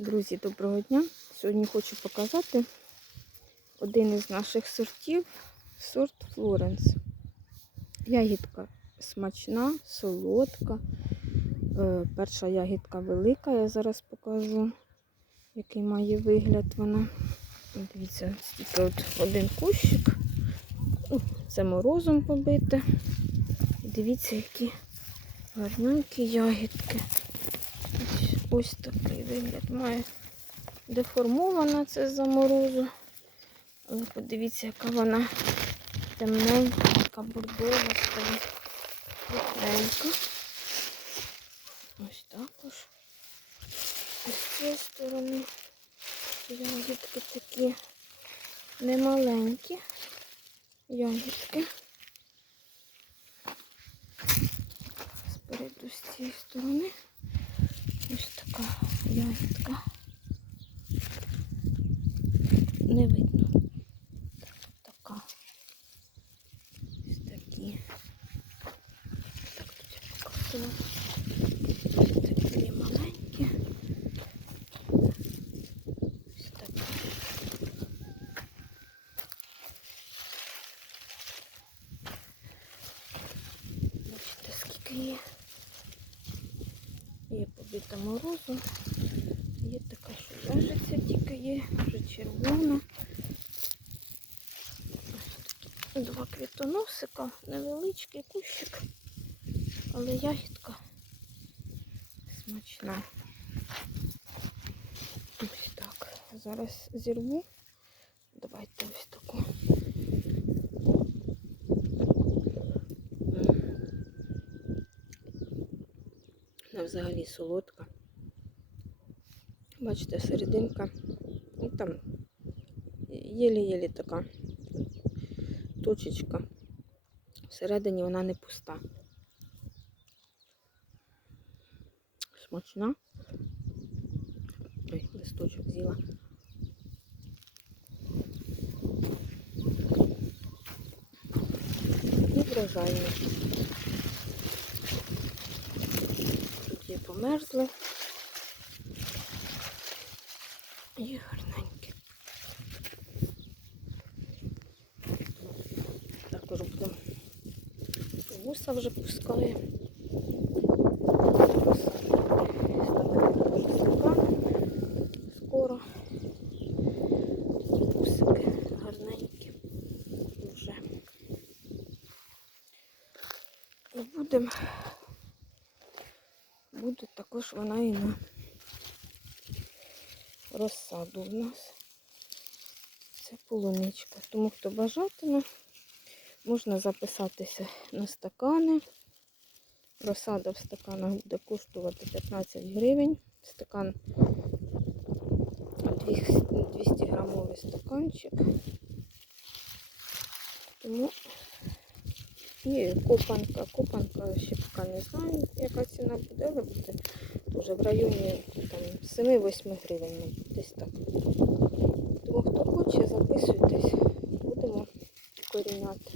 Друзі, доброго дня! Сьогодні хочу показати один із наших сортів сорт Флоренс. Ягідка смачна, солодка. Е, Перша ягідка велика, я зараз покажу, який має вигляд вона. Дивіться, тільки от один кущик. Це морозом побите. Дивіться, які гарненькі ягідки. Ось, такий вигляд має. Деформована це за морозу. Але подивіться, яка вона темненька, така бордова стала. Пухненька. Ось також. З цієї сторони ягідки такі немаленькі. Ягідки. Спереду з цієї сторони. Така ягідка. Не видно. Така. Ось такі. Так тут я. Ось такі маленькі. Ось так. Бачите, скільки є. Є побита морозу. Є така, що вяжеться, тільки є, вже червона. Два квітоносика, невеличкий кущик, але ягідка смачна. Ось так. Зараз зірву. Давайте ось таку. Вона взагалі солодка. Бачите, серединка. Ну, там єлі-єлі така точечка. Всередині вона не пуста. Смачна. Ой, листочок з'їла. І врожайна. Померзли. І гарненькі. Також будемо вуса вже пускає. Скоро вусики гарненькі вже. Будемо буде також вона і на розсаду в нас. Це полуничка. Тому хто бажатиме, можна записатися на стакани. Розсада в стаканах буде коштувати 15 гривень. Стакан 200 грамовий стаканчик. Тому і копанка. Копанка ще поки не знаю, яка ціна буде, в районі там 7-8 гривень, мабуть, десь так. Тому хто хоче, записуйтесь, будемо коріняти.